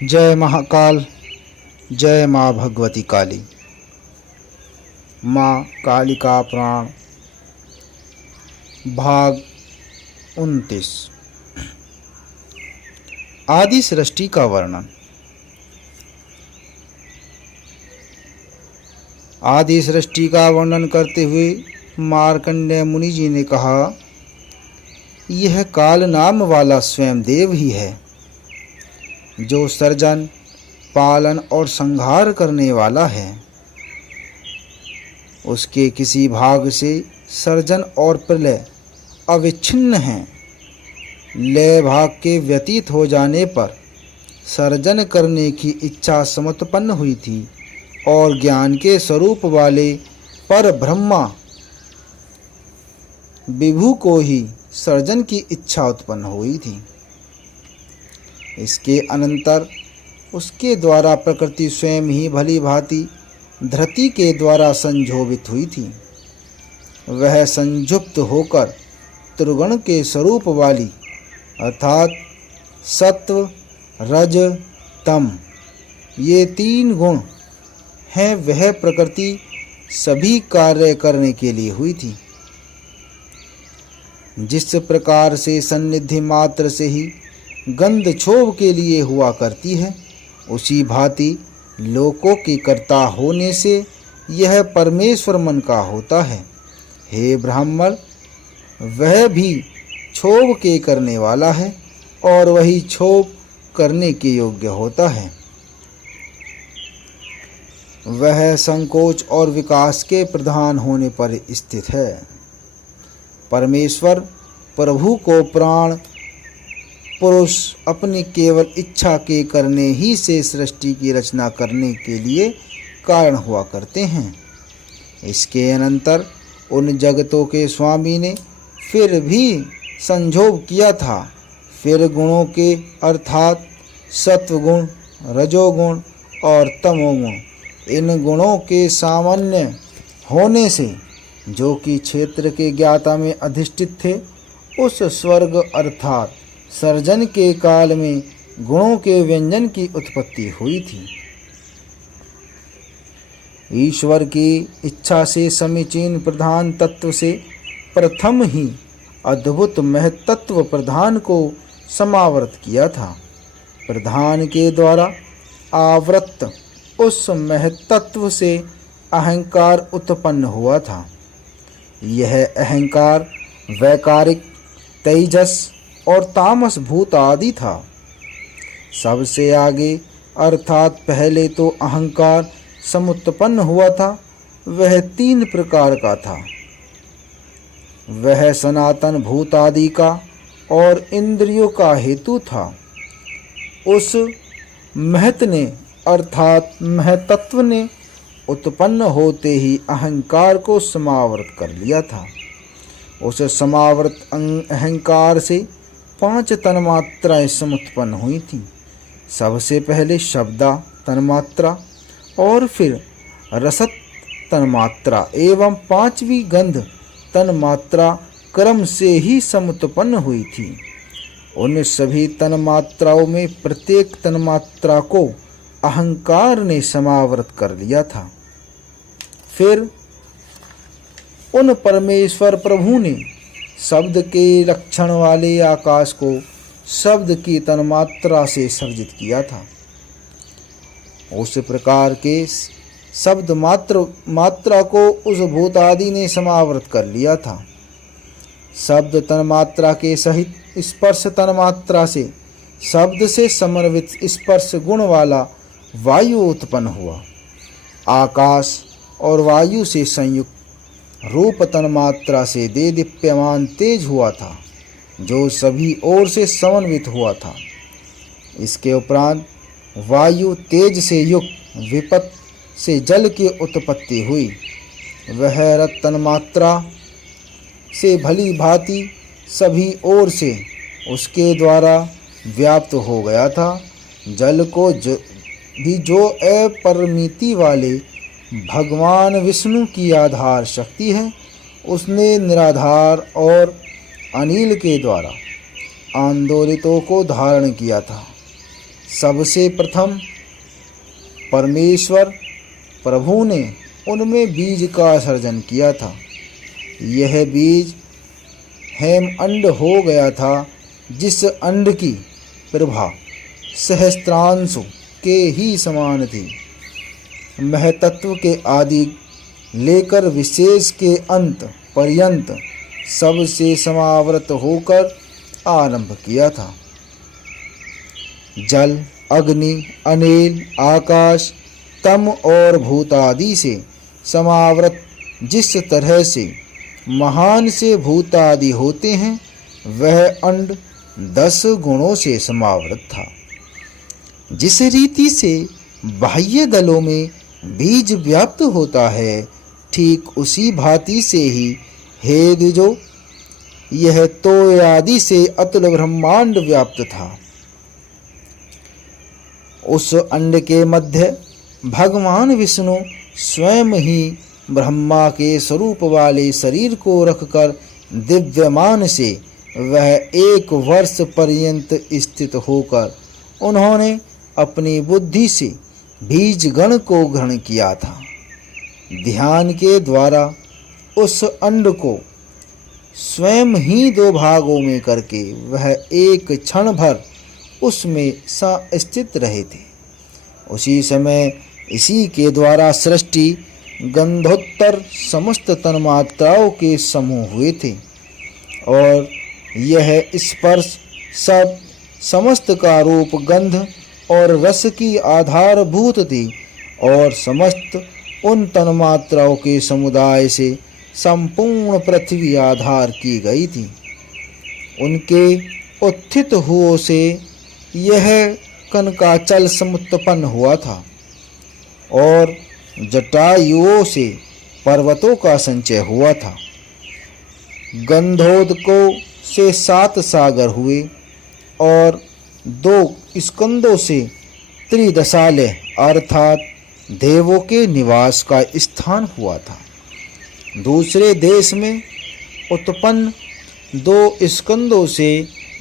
जय महाकाल, जय माँ भगवती काली। माँ कालिका पुराण भाग 29। आदि सृष्टि का वर्णन। आदि सृष्टि का वर्णन करते हुए मार्कंडेय मुनि जी ने कहा, यह काल नाम वाला स्वयं देव ही है, जो सर्जन, पालन और संहार करने वाला है। उसके किसी भाग से सर्जन और प्रलय अविच्छिन्न हैं। लय भाग के व्यतीत हो जाने पर सर्जन करने की इच्छा समुत्पन्न हुई थी और ज्ञान के स्वरूप वाले पर ब्रह्मा विभु को ही सर्जन की इच्छा उत्पन्न हुई थी। इसके अनंतर उसके द्वारा प्रकृति स्वयं ही भली भांति धरती के द्वारा संजोभित हुई थी। वह संजुप्त होकर त्रिगुण के स्वरूप वाली अर्थात सत्व, रज, तम ये तीन गुण हैं, वह प्रकृति सभी कार्य करने के लिए हुई थी। जिस प्रकार से सन्निधि मात्र से ही गंध क्षोभ के लिए हुआ करती है, उसी भांति लोकों के कर्ता होने से यह परमेश्वर मन का होता है। हे ब्राह्मण, वह भी क्षोभ के करने वाला है और वही क्षोभ करने के योग्य होता है। वह संकोच और विकास के प्रधान होने पर स्थित है। परमेश्वर प्रभु को प्राण पुरुष अपनी केवल इच्छा के करने ही से सृष्टि की रचना करने के लिए कारण हुआ करते हैं। इसके अनंतर उन जगतों के स्वामी ने फिर भी संजोग किया था। फिर गुणों के अर्थात सत्वगुण, रजोगुण और तमोगुण, इन गुणों के सामान्य होने से जो कि क्षेत्र के ज्ञाता में अधिष्ठित थे, उस स्वर्ग अर्थात सर्जन के काल में गुणों के व्यंजन की उत्पत्ति हुई थी। ईश्वर की इच्छा से समीचीन प्रधान तत्व से प्रथम ही अद्भुत महत्त्व प्रधान को समावृत किया था। प्रधान के द्वारा आवृत उस महत्त्व से अहंकार उत्पन्न हुआ था। यह अहंकार वैकारिक, तेजस और तामस भूत आदि था। सबसे आगे अर्थात पहले तो अहंकार समुत्पन्न हुआ था। वह 3 प्रकार का था। वह सनातन भूत आदि का और इंद्रियों का हेतु था। उस महत ने अर्थात महतत्व ने उत्पन्न होते ही अहंकार को समावृत कर लिया था। उस समावृत अहंकार से 5 तन्मात्राएं समुत्पन्न हुई थी। सबसे पहले शब्दा तन्मात्रा और फिर रसत तन्मात्रा एवं 5वीं गंध तन्मात्रा क्रम से ही समुत्पन्न हुई थी। उन सभी तन्मात्राओं में प्रत्येक तन्मात्रा को अहंकार ने समावृत कर लिया था। फिर उन परमेश्वर प्रभु ने शब्द के लक्षण वाले आकाश को शब्द की तन्मात्रा से सर्जित किया था। उस प्रकार के शब्द मात्रा को उस भूत आदि ने समावृत कर लिया था। शब्द तन्मात्रा के सहित स्पर्श तन्मात्रा से शब्द से समन्वित स्पर्श गुण वाला वायु उत्पन्न हुआ। आकाश और वायु से संयुक्त रूप तन्मात्रा से दे दीप्यमान तेज हुआ था, जो सभी ओर से समन्वित हुआ था। इसके उपरांत वायु तेज से युक्त विपत से जल की उत्पत्ति हुई। वह रत तन्मात्रा से भली भांति सभी ओर से उसके द्वारा व्याप्त हो गया था। जल को भी जो अपरिमिति वाले भगवान विष्णु की आधार शक्ति है, उसने निराधार और अनिल के द्वारा आंदोलितों को धारण किया था। सबसे प्रथम परमेश्वर प्रभु ने उनमें बीज का सर्जन किया था। यह बीज हेम अंड हो गया था, जिस अंड की प्रभा सहस्त्रांशु के ही समान थी। महतत्व के आदि लेकर विशेष के अंत पर्यंत सबसे समावृत होकर आरंभ किया था। जल, अग्नि, अनिल, आकाश, तम और भूत आदि से समावृत जिस तरह से महान से भूत आदि होते हैं, वह अंड 10 गुणों से समावृत था। जिस रीति से बाह्य दलों में बीज व्याप्त होता है, ठीक उसी भांति से ही हे द्विजो, यह तोय आदि से अतुल ब्रह्मांड व्याप्त था। उस अंड के मध्य भगवान विष्णु स्वयं ही ब्रह्मा के स्वरूप वाले शरीर को रखकर दिव्यमान से वह 1 वर्ष पर्यंत स्थित होकर उन्होंने अपनी बुद्धि से बीज गण को ग्रहण किया था। ध्यान के द्वारा उस अंड को स्वयं ही 2 भागों में करके वह एक क्षण भर उसमें स्थित रहे थे। उसी समय इसी के द्वारा सृष्टि गंधोत्तर समस्त तन्मात्राओं के समूह हुए थे, और यह स्पर्श सब समस्त का रूप गंध और रस की आधारभूत थी, और समस्त उन तन्मात्राओं के समुदाय से संपूर्ण पृथ्वी आधार की गई थी। उनके उत्थित हुओं से यह कनकाचल समुत्पन्न हुआ था, और जटायुओं से पर्वतों का संचय हुआ था। गंधोदकों से 7 सागर हुए, और 2 स्कंदों से त्रिदशालय अर्थात देवों के निवास का स्थान हुआ था। दूसरे देश में उत्पन्न 2 स्कंदों से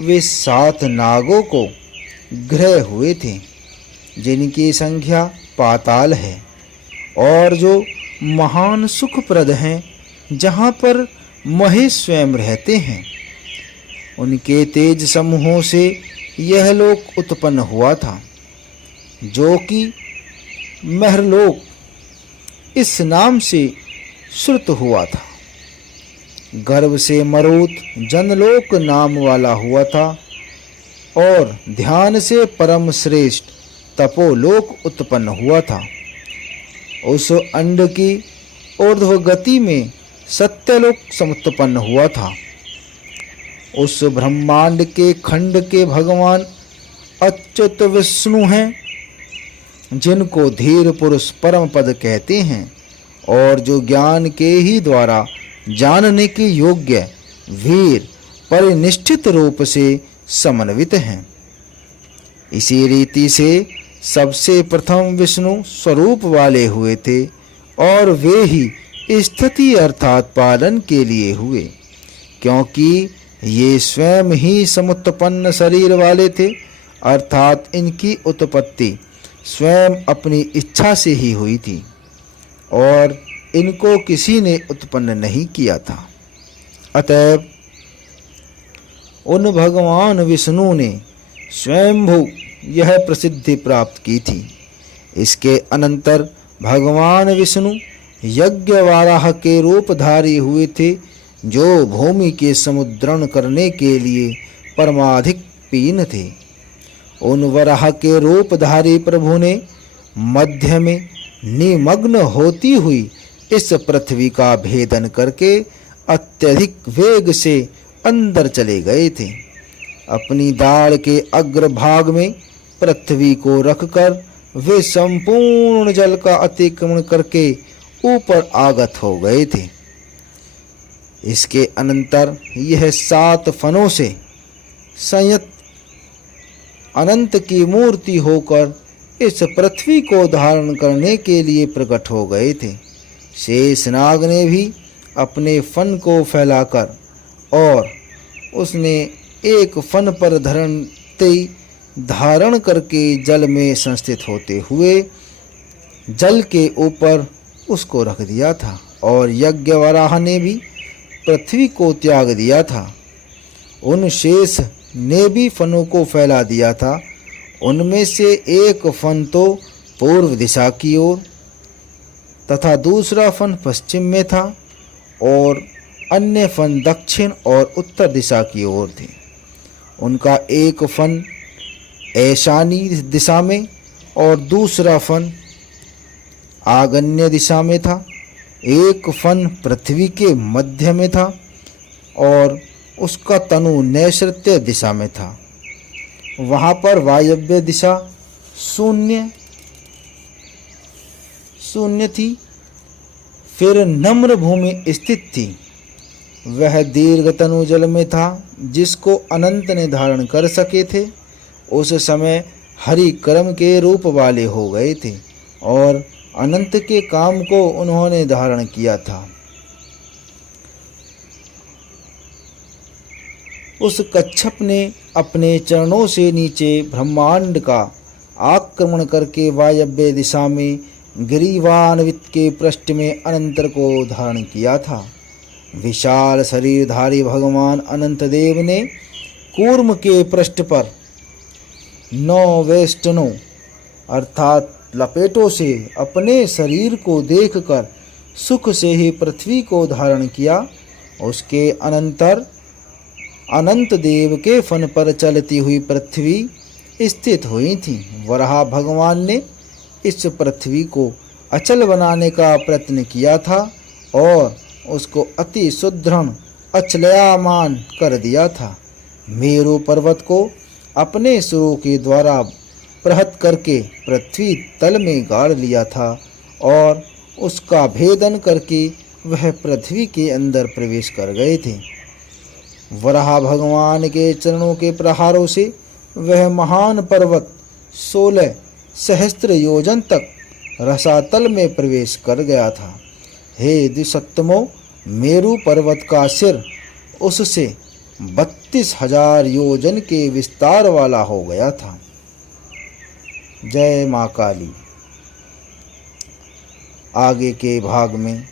वे 7 नागों को ग्रह हुए थे, जिनकी संख्या पाताल है, और जो महान सुखप्रद हैं, जहाँ पर महेश स्वयं रहते हैं। उनके तेज समूहों से यह लोक उत्पन्न हुआ था, जो कि महरलोक इस नाम से श्रुत हुआ था। गर्भ से मरुत जनलोक नाम वाला हुआ था, और ध्यान से परम श्रेष्ठ तपोलोक उत्पन्न हुआ था। उस अंड की ऊर्ध्व गति में सत्यलोक समुत्पन्न हुआ था। उस ब्रह्मांड के खंड के भगवान अच्युत विष्णु हैं, जिनको धीर पुरुष परम पद कहते हैं, और जो ज्ञान के ही द्वारा जानने के योग्य वीर परिनिष्ठित रूप से समन्वित हैं। इसी रीति से सबसे प्रथम विष्णु स्वरूप वाले हुए थे, और वे ही स्थिति अर्थात पालन के लिए हुए, क्योंकि ये स्वयं ही समुत्पन्न शरीर वाले थे, अर्थात इनकी उत्पत्ति स्वयं अपनी इच्छा से ही हुई थी, और इनको किसी ने उत्पन्न नहीं किया था। अतएव उन भगवान विष्णु ने स्वयंभू यह प्रसिद्धि प्राप्त की थी। इसके अनंतर भगवान विष्णु यज्ञ वाराह के रूपधारी हुए थे, जो भूमि के समुद्रण करने के लिए परमाधिक पीन थे। उन वराह के रूपधारी प्रभु ने मध्य में निमग्न होती हुई इस पृथ्वी का भेदन करके अत्यधिक वेग से अंदर चले गए थे। अपनी दाढ़ के अग्रभाग में पृथ्वी को रखकर वे संपूर्ण जल का अतिक्रमण करके ऊपर आगत हो गए थे। इसके अनंतर यह 7 फनों से संयत अनंत की मूर्ति होकर इस पृथ्वी को धारण करने के लिए प्रकट हो गए थे। शेषनाग ने भी अपने फन को फैलाकर और उसने एक फन पर धरते धारण करके जल में संस्थित होते हुए जल के ऊपर उसको रख दिया था। और यज्ञ वराह ने भी पृथ्वी को त्याग दिया था। उन शेष ने भी फनों को फैला दिया था। उनमें से एक फन तो पूर्व दिशा की ओर तथा दूसरा फन पश्चिम में था और अन्य फन दक्षिण और उत्तर दिशा की ओर थे। उनका एक फन ईशानी दिशा में और दूसरा फन आग्नेय दिशा में था। एक फन पृथ्वी के मध्य में था और उसका तनु नैऋत्य दिशा में था। वहाँ पर वायव्य दिशा शून्य थी। फिर नम्र भूमि स्थित थी। वह दीर्घ तनु जल में था जिसको अनंत ने धारण कर सके थे। उस समय हरि कर्म के रूप वाले हो गए थे और अनंत के काम को उन्होंने धारण किया था। उस कच्छप ने अपने चरणों से नीचे ब्रह्मांड का आक्रमण करके वायव्य दिशा में ग्रीवान्वित के पृष्ठ में अनंतर को धारण किया था। विशाल शरीरधारी भगवान अनंत देव ने कूर्म के पृष्ठ पर 9 वेष्टनों अर्थात लपेटों से अपने शरीर को देखकर सुख से ही पृथ्वी को धारण किया। उसके अनंतर अनंत देव के फन पर चलती हुई पृथ्वी स्थित हुई थी। वराह भगवान ने इस पृथ्वी को अचल बनाने का प्रयत्न किया था और उसको अति सुदृढ़ अचलयामान कर दिया था। मेरु पर्वत को अपने सुरों के द्वारा प्रहत करके पृथ्वी तल में गाड़ लिया था और उसका भेदन करके वह पृथ्वी के अंदर प्रवेश कर गए थे। वराह भगवान के चरणों के प्रहारों से वह महान पर्वत 16 सहस्त्र योजन तक रसातल में प्रवेश कर गया था। हे द्विसप्तमो, मेरु पर्वत का सिर उससे 32,000 योजन के विस्तार वाला हो गया था। जय मां काली। आगे के भाग में